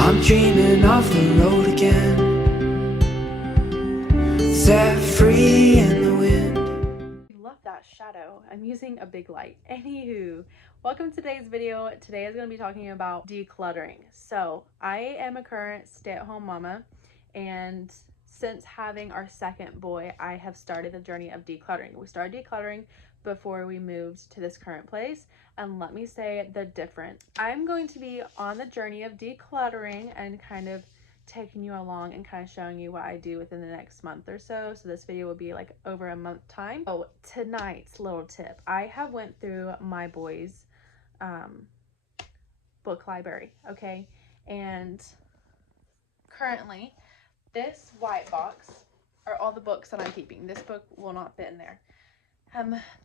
I'm dreaming of the road again, set free in the wind. Love that shadow. I'm using a big light. Anywho, welcome to today's video. Today is going to be talking about decluttering. So I am a current stay-at-home mama, and since having our second boy, I have started the journey of decluttering. We started decluttering before we moved to this current place, and let me say the difference. I'm going to be on the journey of decluttering and kind of taking you along and kind of showing you what I do within the next month or so. So this video will be like over a month time. Oh, tonight's little tip. I have went through my boys' book library, okay? And currently, this white box are all the books that I'm keeping. This book will not fit in there.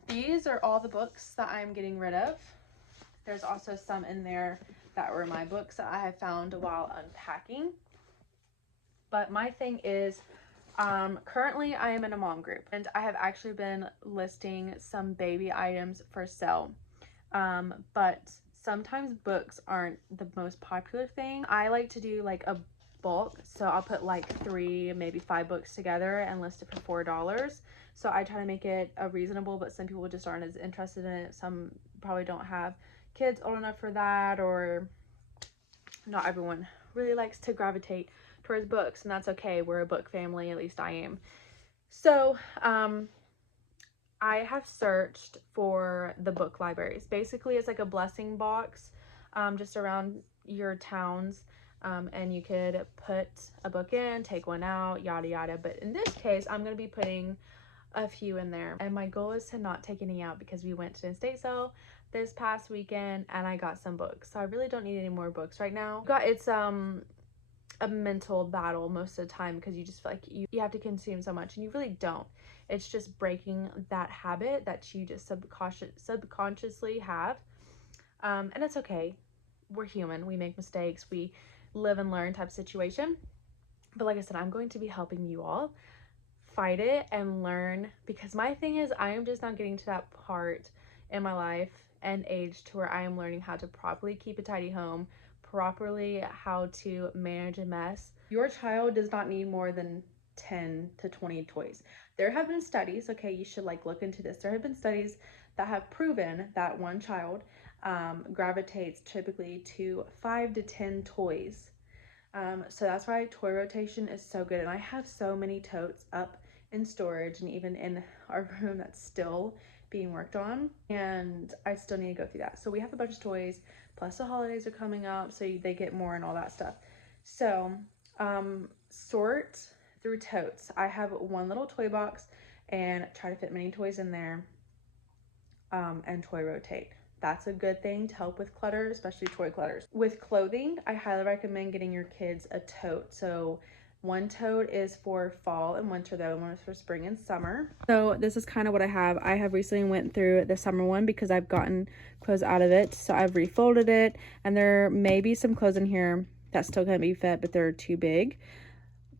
These are all the books that I'm getting rid of. There's also some in there that were my books that I have found while unpacking. But my thing is, currently I am in a mom group, and I have actually been listing some baby items for sale. But sometimes books aren't the most popular thing. I like to do like a bulk, so I'll put like 3, maybe 5 books together and list it for $4. So I try to make it reasonable, but some people just aren't as interested in it. Some probably don't have kids old enough for that, or not everyone really likes to gravitate towards books, and that's okay. We're a book family, at least I am. So I have searched for the book libraries. Basically, it's like a blessing box just around your towns, and you could put a book in, take one out, yada yada. But in this case, I'm going to be putting a few in there, and my goal is to not take any out because we went to an estate sale this past weekend and I got some books, so I really don't need any more books right now. It's a mental battle most of the time because you just feel like you have to consume so much, and you really don't. It's just breaking that habit that you just subconsciously have, and it's okay. We're human, we make mistakes, we live and learn type of situation. But like I said, I'm going to be helping you all fight it and learn, because my thing is I am just not getting to that part in my life and age to where I am learning how to properly keep a tidy home, properly how to manage a mess. Your child does not need more than 10 to 20 toys. There have been studies, okay, you should like look into this. There have been studies that have proven that one child gravitates typically to 5 to 10 toys. So that's why toy rotation is so good. And I have so many totes up in storage and even in our room that's still being worked on, and I still need to go through that. So we have a bunch of toys, plus the holidays are coming up, so they get more and all that stuff. So sort through totes. I have one little toy box and try to fit many toys in there, and toy rotate. That's a good thing to help with clutter, especially toy clutters. With clothing, I highly recommend getting your kids a tote. So one tote is for fall and winter, the other one is for spring and summer. So this is kind of what I have. I have recently went through the summer one because I've gotten clothes out of it. So I've refolded it, and there may be some clothes in here that still can't be fit, but they're too big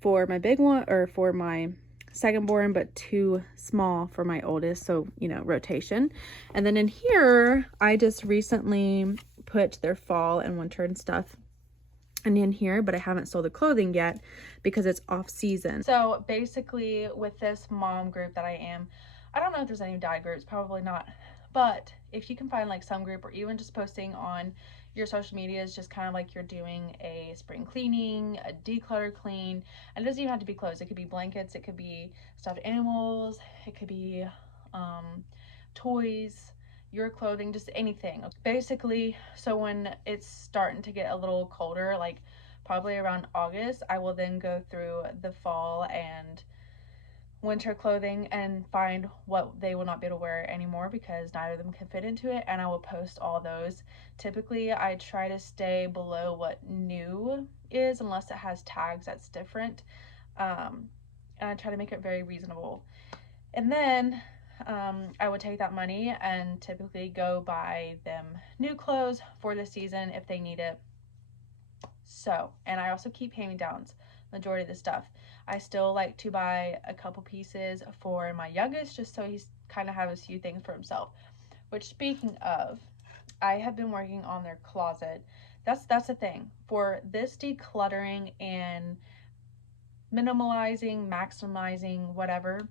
for my big one, or for my second born, but too small for my oldest, so you know, rotation. And then in here I just recently put their fall and winter and stuff in here, but I haven't sold the clothing yet because it's off season. So basically with this mom group that I am, I don't know if there's any dad groups, probably not, but if you can find like some group, or even just posting on your social media is just kind of like you're doing a spring cleaning, a declutter clean, and it doesn't even have to be clothes. It could be blankets, it could be stuffed animals, it could be toys, your clothing, just anything basically. So when it's starting to get a little colder, like probably around August, I will then go through the fall and winter clothing and find what they will not be able to wear anymore because neither of them can fit into it, and I will post all those. Typically I try to stay below what new is, unless it has tags that's different, and I try to make it very reasonable. And then I would take that money and typically go buy them new clothes for the season if they need it. So, and I also keep hand-me-downs, majority of the stuff. I still like to buy a couple pieces for my youngest, just so he's kind of has a few things for himself. Which, speaking of, I have been working on their closet. That's the thing. For this decluttering and minimalizing, maximizing, whatever,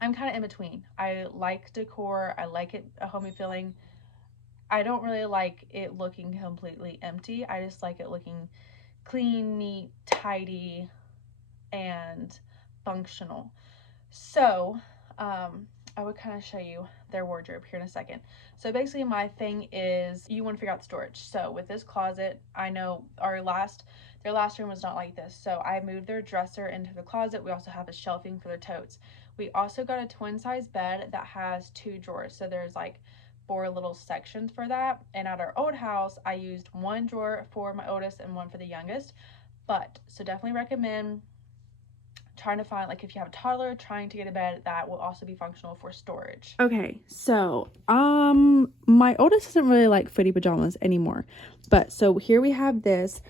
I'm kind of in between. I like decor. I like it a homey feeling. I don't really like it looking completely empty. I just like it looking clean, neat, tidy, and functional. So, I would kind of show you their wardrobe here in a second. So basically my thing is you want to figure out storage. So with this closet, I know their last room was not like this. So I moved their dresser into the closet. We also have a shelving for their totes. We also got a twin size bed that has 2 drawers. So there's like 4 little sections for that. And at our old house, I used 1 drawer for my oldest and 1 for the youngest. But so definitely recommend trying to find, like, if you have a toddler trying to get a bed that will also be functional for storage. Okay, so my oldest doesn't really like footy pajamas anymore, but so here we have this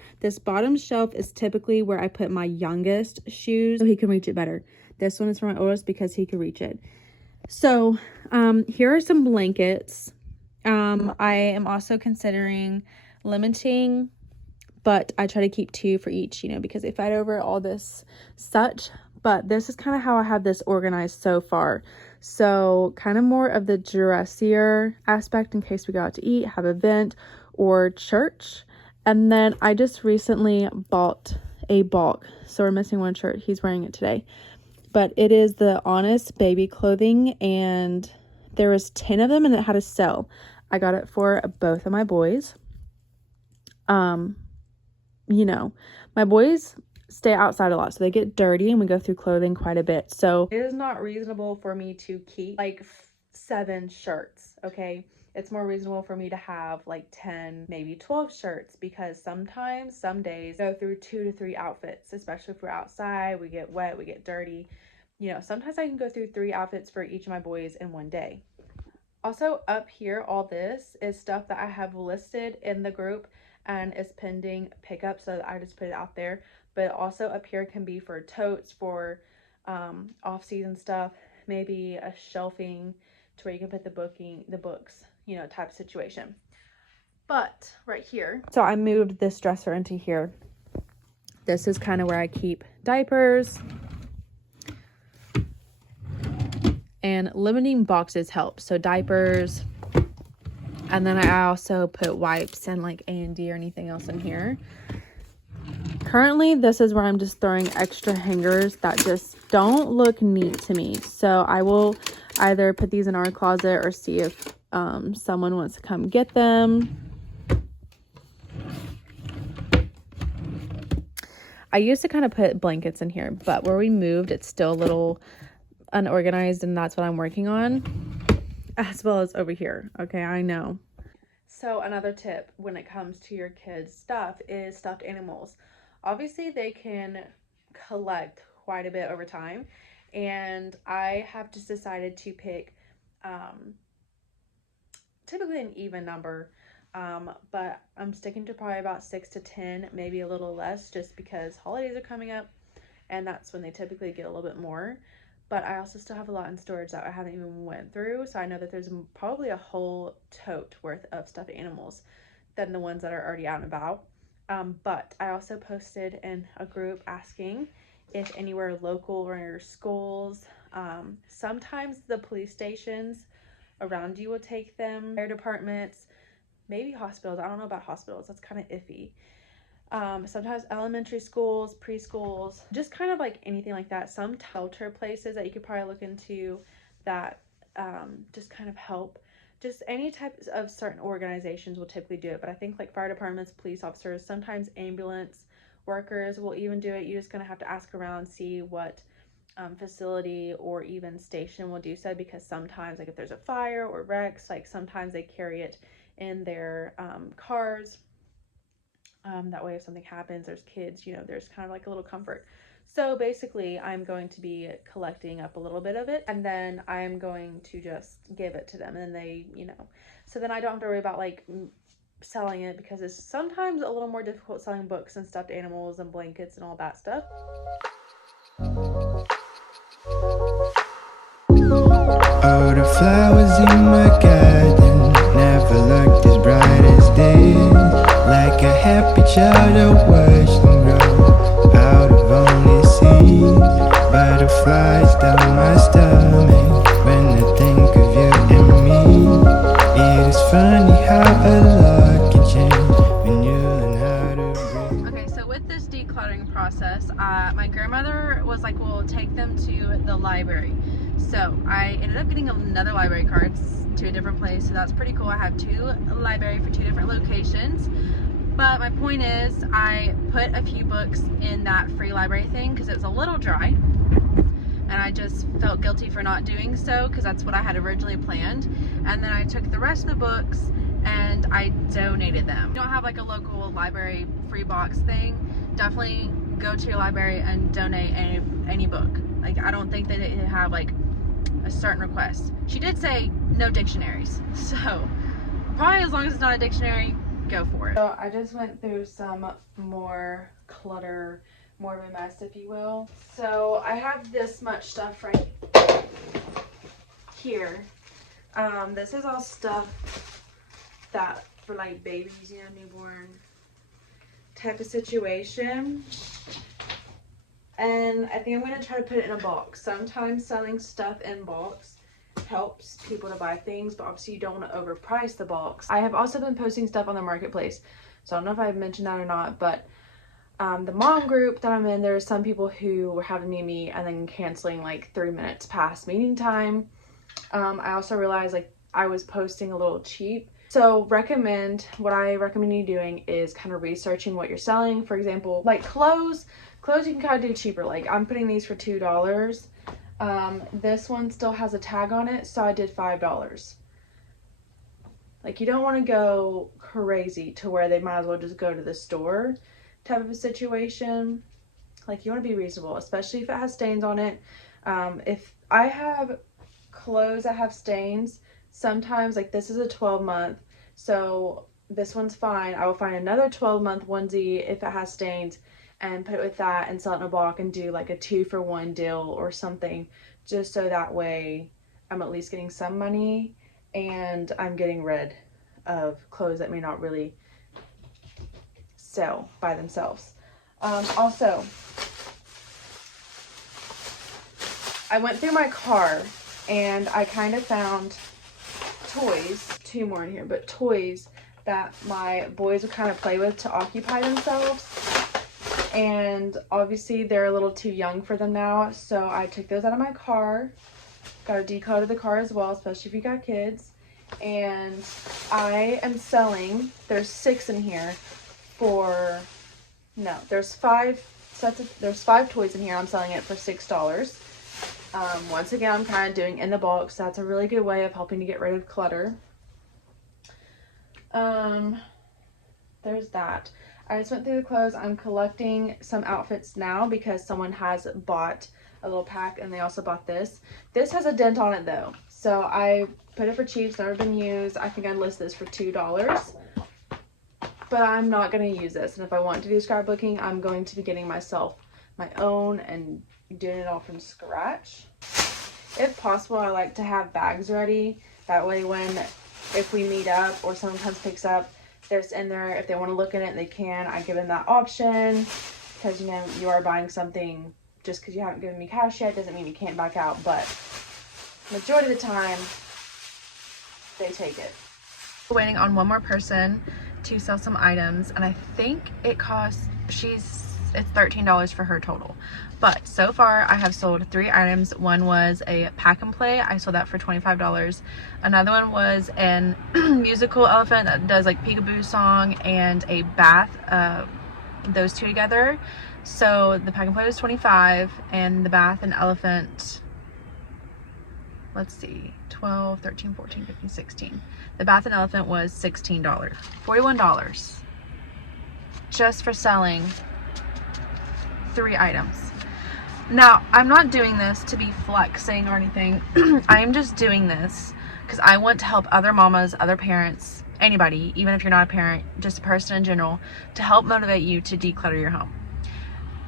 bottom shelf is typically where I put my youngest shoes so he can reach it better. This one is for my oldest because he can reach it. So here are some blankets. I am also considering limiting, but I try to keep 2 for each, because they fight over all this such. But this is kind of how I have this organized so far. So kind of more of the dressier aspect in case we go out to eat, have an event, or church. And then I just recently bought a bulk. So we're missing 1 shirt. He's wearing it today. But it is the Honest baby clothing, and there was 10 of them and it had a sale. I got it for both of my boys. My boys stay outside a lot, so they get dirty and we go through clothing quite a bit. So it is not reasonable for me to keep like 7 shirts, okay? It's more reasonable for me to have like 10, maybe 12 shirts, because sometimes, some days, go through 2 to 3 outfits, especially if we're outside, we get wet, we get dirty. Sometimes I can go through 3 outfits for each of my boys in one day. Also, up here, all this is stuff that I have listed in the group and is pending pickup, so I just put it out there. But also up here can be for totes, for off-season stuff, maybe a shelving to where you can put the books, type situation. But right here, so I moved this dresser into here. This is kind of where I keep diapers, and limiting boxes helps. So diapers, and then I also put wipes and like A&D or anything else in here. Currently, this is where I'm just throwing extra hangers that just don't look neat to me. So I will either put these in our closet or see if someone wants to come get them. I used to kind of put blankets in here, but where we moved, it's still a little unorganized, and that's what I'm working on, as well as over here. Okay, I know. So another tip when it comes to your kids' stuff is stuffed animals. Obviously, they can collect quite a bit over time, and I have just decided to pick typically an even number, but I'm sticking to probably about 6 to 10, maybe a little less, just because holidays are coming up, and that's when they typically get a little bit more. But I also still have a lot in storage that I haven't even went through, so I know that there's probably a whole tote worth of stuffed animals than the ones that are already out and about. But I also posted in a group asking if anywhere local or in your schools, sometimes the police stations around you will take them, fire departments, maybe hospitals. I don't know about hospitals, that's kind of iffy. Sometimes elementary schools, preschools, just kind of like anything like that. Some shelter places that you could probably look into that just kind of help. Just any type of certain organizations will typically do it, but I think like fire departments, police officers, sometimes ambulance workers will even do it. You're just gonna have to ask around, see what facility or even station will do so, because sometimes, like if there's a fire or wrecks, like sometimes they carry it in their cars. That way if something happens, there's kids, there's kind of like a little comfort. So basically I'm going to be collecting up a little bit of it, and then I'm going to just give it to them, and then they, so then I don't have to worry about like selling it, because it's sometimes a little more difficult selling books and stuffed animals and blankets and all that stuff. All the flowers in my garden never looked as bright as this. Like reach out and watch them grow out of only seeds. Butterflies down my stomach when I think of you and me. It is funny how a lot can change when you learn how to breathe. Okay, so with this decluttering process, my grandmother was like, we'll take them to the library. So I ended up getting another library card to a different place, so that's pretty cool. I have two library for two different locations. But my point is, I put a few books in that free library thing because it was a little dry. And I just felt guilty for not doing so because that's what I had originally planned. And then I took the rest of the books and I donated them. If you don't have like a local library free box thing, definitely go to your library and donate any book. Like, I don't think that it have like a certain request. She did say no dictionaries, so probably as long as it's not a dictionary, go for it. So I just went through some more clutter, more of a mess, if you will. So I have this much stuff right here. This is all stuff that for like babies, you know, newborn type of situation. And I think I'm going to try to put it in a box. Sometimes selling stuff in box helps people to buy things, but obviously you don't want to overprice the box. I have also been posting stuff on the marketplace, so I don't know if I've mentioned that or not, but the mom group that I'm in, there are some people who were having me meet and then canceling like 3 minutes past meeting time. I also realized like I was posting a little cheap. So what I recommend you doing is kind of researching what you're selling. For example, like clothes you can kind of do cheaper. Like I'm putting these for $2. This one still has a tag on it, so I did $5. Like, you don't want to go crazy to where they might as well just go to the store type of a situation. Like, you want to be reasonable, especially if it has stains on it. If I have clothes that have stains, sometimes, like, this is a 12-month, so this one's fine. I will find another 12-month onesie if it has stains and put it with that and sell it in a box and do like a 2-for-1 deal or something, just so that way I'm at least getting some money and I'm getting rid of clothes that may not really sell by themselves. Also, I went through my car and I kind of found toys, 2 more in here, but toys that my boys would kind of play with to occupy themselves. And obviously they're a little too young for them now, so I took those out of my car. Got to declutter the car as well, especially if you got kids. And I am selling, there's 6 in here there's 5 toys in here. I'm selling it for $6. Once again, I'm kind of doing in the box. That's a really good way of helping to get rid of clutter. There's that. I just went through the clothes. I'm collecting some outfits now because someone has bought a little pack and they also bought this. This has a dent on it though, so I put it for cheap. It's never been used. I think I listed this for $2, but I'm not going to use this. And if I want to do scrapbooking, I'm going to be getting myself my own and doing it all from scratch. If possible, I like to have bags ready. That way if we meet up or someone comes picks up, there's in there. If they want to look in it, they can. I give them that option because, you know, you are buying something. Just because you haven't given me cash yet doesn't mean you can't back out, but majority of the time they take it. We're waiting on one more person to sell some items, and I think it costs, it's $13 for her total. But so far I have sold 3 items. One was a pack and play. I sold that for $25. Another one was an musical elephant that does like peekaboo song and a bath, those two together. So the pack and play was $25 and the bath and elephant, let's see, 12, 13, 14, 15, 16. The bath and elephant was $16. $41 just for selling 3 items. Now, I'm not doing this to be flexing or anything. I am just doing this because I want to help other mamas, other parents, anybody, even if you're not a parent, just a person in general, to help motivate you to declutter your home.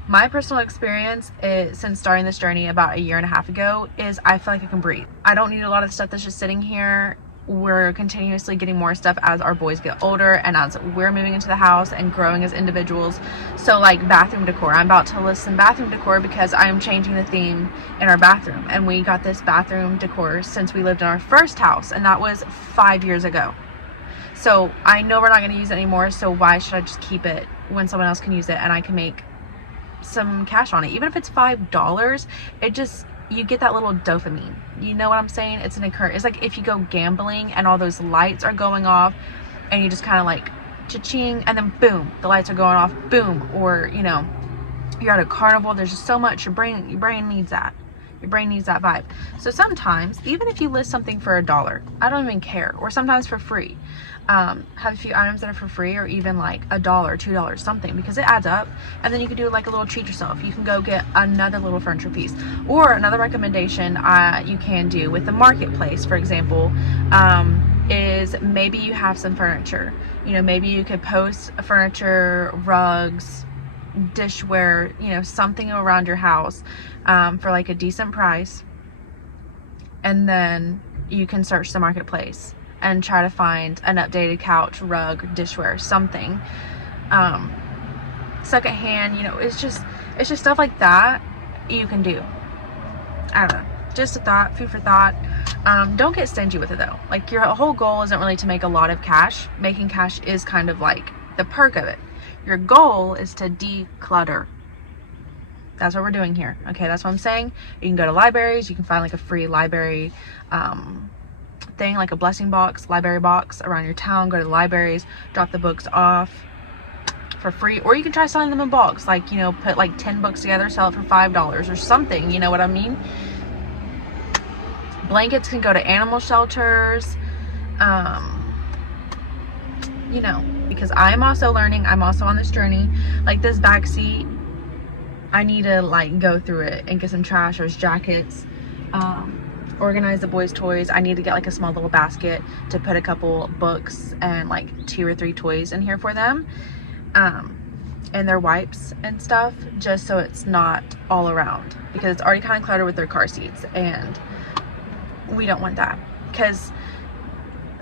My personal experience is, since starting this journey about 1.5 years ago, is I feel like I can breathe. I don't need a lot of stuff that's just sitting here we're continuously getting more stuff as our boys get older and as we're moving into the house and growing as individuals. So like bathroom decor, I'm about to list some bathroom decor because I'm changing the theme in our bathroom, and we got this bathroom decor since we lived in our first house, and that was 5 years ago. So I know we're not going to use it anymore, so why should I just keep it when someone else can use it and I can make some cash on it? Even if it's $5, it just, you get that little dopamine. You know what I'm saying? It's it's like if you go gambling and all those lights are going off and you just kind of like cha-ching, and then boom, the lights are going off, boom. Or, you know, you're at a carnival, there's just so much, your brain needs that. Your brain needs that vibe. So sometimes, even if you list something for $1, I don't even care, or sometimes for free, have a few items that are for free, or even like $1, $2, something, because it adds up. And then you can do like a little treat yourself. You can go get another little furniture piece. Or another recommendation you can do with the marketplace, for example, is maybe you have some furniture. You know, maybe you could post furniture, rugs, dishware, you know, something around your house for like a decent price, and then you can search the marketplace and try to find an updated couch, rug, dishware, something secondhand. You know, it's just stuff like that you can do. I don't know, just a thought, food for thought. Don't get stingy with it though. Like, your whole goal isn't really to make a lot of cash. Making cash is kind of like the perk of it. Your goal is to declutter. That's what we're doing here. Okay, that's what I'm saying. You can go to libraries. You can find like a free library thing, like a blessing box, library box around your town. Go to the libraries, drop the books off for free. Or you can try selling them in bulks. Like, you know, put like 10 books together, sell it for $5 or something. You know what I mean? Blankets can go to animal shelters. You know, because I'm also learning, I'm also on this journey. Like this back seat, I need to like go through it and get some trash or jackets, organize the boys' toys. I need to get like a small little basket to put a couple books and like 2 or 3 toys in here for them, and their wipes and stuff, just so it's not all around, because it's already kind of cluttered with their car seats, and we don't want that. Because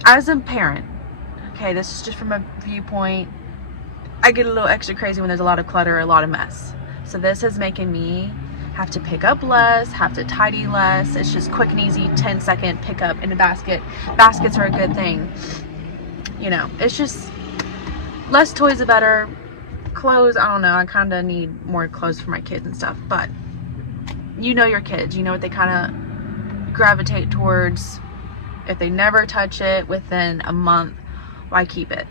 as a parent, okay, this is just from a viewpoint, I get a little extra crazy when there's a lot of clutter, a lot of mess. So this is making me have to pick up less, have to tidy less. It's just quick and easy, 10-second pickup in a basket. Baskets are a good thing. You know, it's just less toys are better. Clothes, I don't know, I kind of need more clothes for my kids and stuff, but you know your kids, you know what they kind of gravitate towards. If they never touch it within a month, why keep it?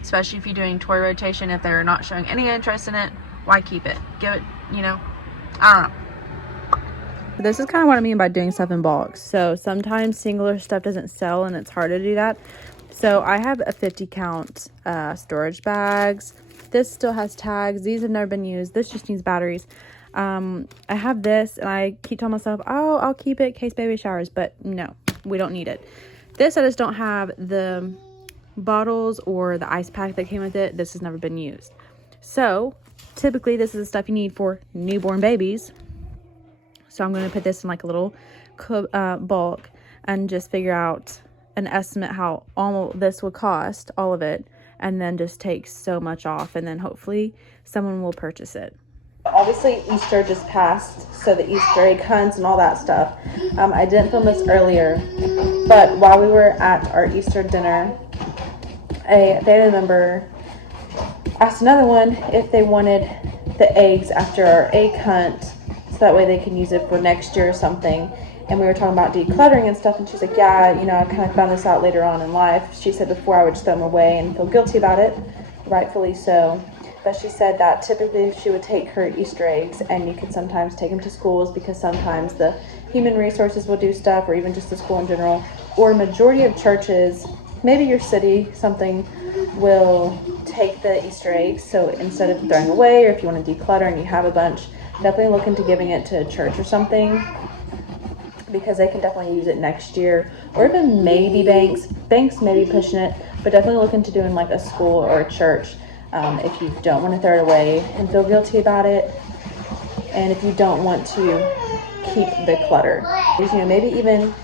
Especially if you're doing toy rotation, if they're not showing any interest in it, why keep it? Give it, you know, I don't know. This is kind of what I mean by doing stuff in bulk. So sometimes singular stuff doesn't sell and it's hard to do that. So I have a 50 count storage bags. This still has tags. These have never been used. This just needs batteries. I have this, and I keep telling myself, oh, I'll keep it in case baby showers, but no, we don't need it. This, I just don't have the bottles or the ice pack that came with it. This has never been used. So typically this is the stuff you need for newborn babies. So I'm going to put this in like a little bulk and just figure out an estimate how all this would cost, all of it, and then just take so much off, and then hopefully someone will purchase it. Obviously Easter just passed, so the Easter egg hunts and all that stuff. I didn't film this earlier, but while we were at our Easter dinner, a family member asked another one if they wanted the eggs after our egg hunt, so that way they can use it for next year or something. And we were talking about decluttering and stuff, and she's like, yeah, you know, I kind of found this out later on in life. She said before I would just throw them away and feel guilty about it, rightfully so. But she said that typically she would take her Easter eggs, and you could sometimes take them to schools, because sometimes the human resources will do stuff, or even just the school in general, or majority of churches, maybe your city, something will take the Easter eggs. So instead of throwing away, or if you want to declutter and you have a bunch, definitely look into giving it to a church or something, because they can definitely use it next year. Or even maybe banks may be pushing it, but definitely look into doing like a school or a church, if you don't want to throw it away and feel guilty about it, and if you don't want to keep the clutter. You know, maybe even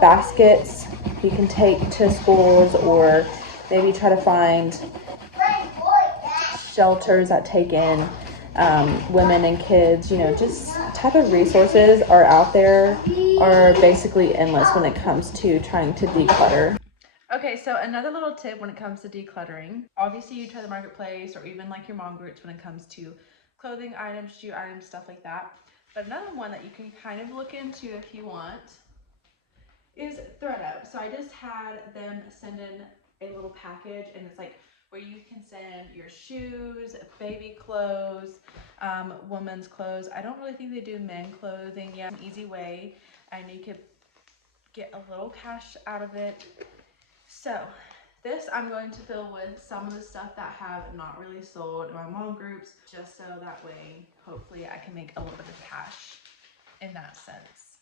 baskets we can take to schools, or maybe try to find shelters that take in women and kids. You know, just type of resources are out there are basically endless when it comes to trying to declutter. Okay, so another little tip when it comes to decluttering, obviously you try the marketplace or even like your mom groups when it comes to clothing items, shoe items, stuff like that. But another one that you can kind of look into if you want is ThredUp. So I just had them send in a little package, and it's like where you can send your shoes, baby clothes, women's clothes. I don't really think they do men clothing yet. An easy way, and you could get a little cash out of it. So this I'm going to fill with some of the stuff that have not really sold in my mom groups, just so that way hopefully I can make a little bit of cash in that sense.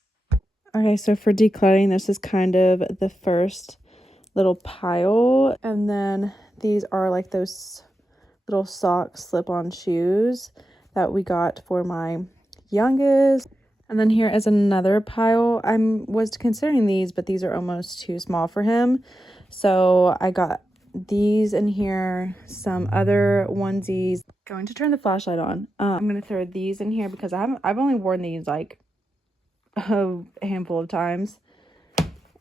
Okay, so for decluttering, this is kind of the first little pile, and then these are like those little sock slip-on shoes that we got for my youngest. And then here is another pile. I was considering these, but these are almost too small for him, so I got these in here, some other onesies. Going to turn the flashlight on. I'm gonna throw these in here because I've only worn these like a handful of times.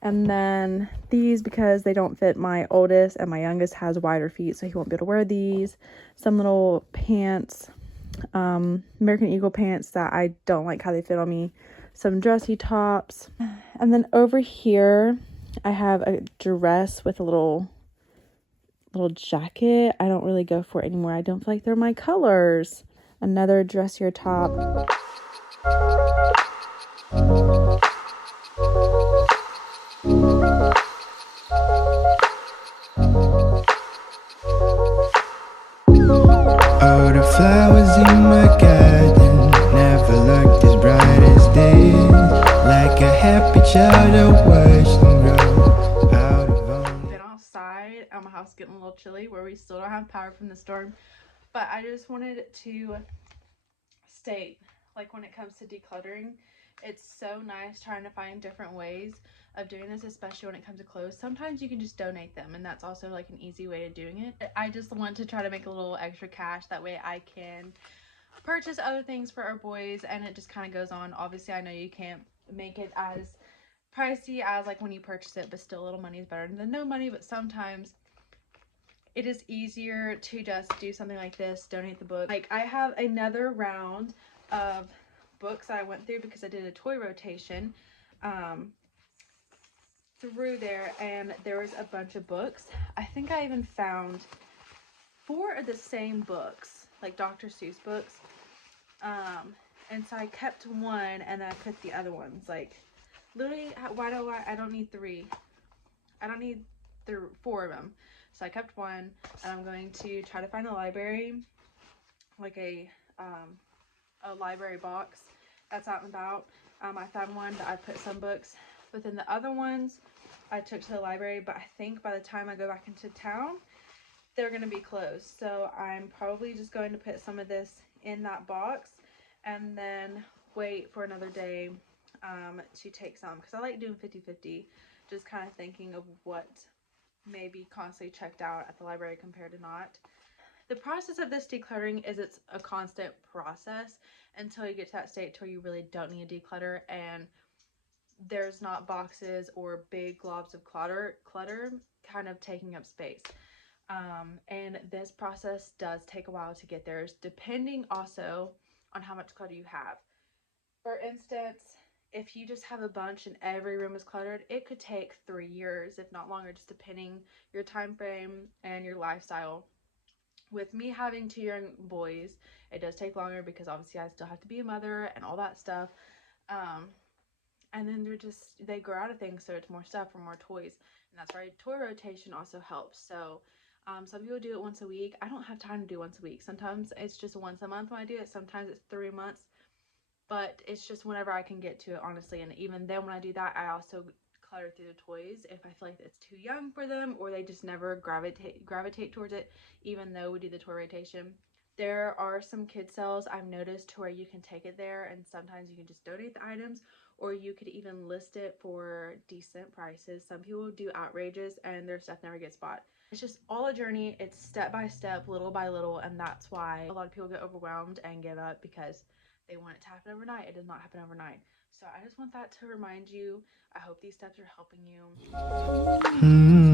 And then these, because they don't fit my oldest, and my youngest has wider feet, so he won't be able to wear these. Some little pants, American Eagle pants that I don't like how they fit on me. Some dressy tops. And then over here I have a dress with a little jacket. I don't really go for it anymore. I don't feel like they're my colors. Another dressier top. All the flowers in my garden never looked as bright as this. Like a happy child I watched them grow out of only. Been outside at my house getting a little chilly where we still don't have power from the storm, but I just wanted to state, like, when it comes to decluttering, it's so nice trying to find different ways of doing this, especially when it comes to clothes. Sometimes you can just donate them, and that's also like an easy way of doing it. I just want to try to make a little extra cash, that way I can purchase other things for our boys, and it just kind of goes on. Obviously I know you can't make it as pricey as like when you purchase it, but still a little money is better than no money. But sometimes it is easier to just do something like this, donate the book. Like, I have another round of books that I went through because I did a toy rotation through there, and there was a bunch of books. I think I even found 4 of the same books, like Dr. Seuss books, and so I kept one and then I put the other ones. Like, literally, why do I don't need 3, I don't need 4 of them. So I kept one, and I'm going to try to find a library, like a library box that's out and about. I found one that I put some books, but then the other ones I took to the library, but I think by the time I go back into town, they're going to be closed. So I'm probably just going to put some of this in that box and then wait for another day to take some, because I like doing 50-50, just kind of thinking of what may be constantly checked out at the library compared to not. The process of this decluttering is, it's a constant process until you get to that state where you really don't need to declutter and there's not boxes or big globs of clutter kind of taking up space. And this process does take a while to get there, depending also on how much clutter you have. For instance, if you just have a bunch and every room is cluttered, it could take 3 years, if not longer, just depending your time frame and your lifestyle. With me having 2 young boys, it does take longer because obviously I still have to be a mother and all that stuff. And then they grow out of things, so it's more stuff or more toys, and that's why toy rotation also helps. So some people do it once a week. I don't have time to do once a week. Sometimes it's just once a month when I do it. Sometimes it's 3 months, but it's just whenever I can get to it, honestly. And even then, when I do that, I also clutter through the toys if I feel like it's too young for them, or they just never gravitate towards it, even though we do the toy rotation. There are some kid sales I've noticed to where you can take it there and sometimes you can just donate the items, or you could even list it for decent prices. Some people do outrageous and their stuff never gets bought. It's just all a journey. It's step by step, little by little, and that's why a lot of people get overwhelmed and give up because they want it to happen overnight. It does not happen overnight. So I just want that to remind you. I hope these steps are helping you.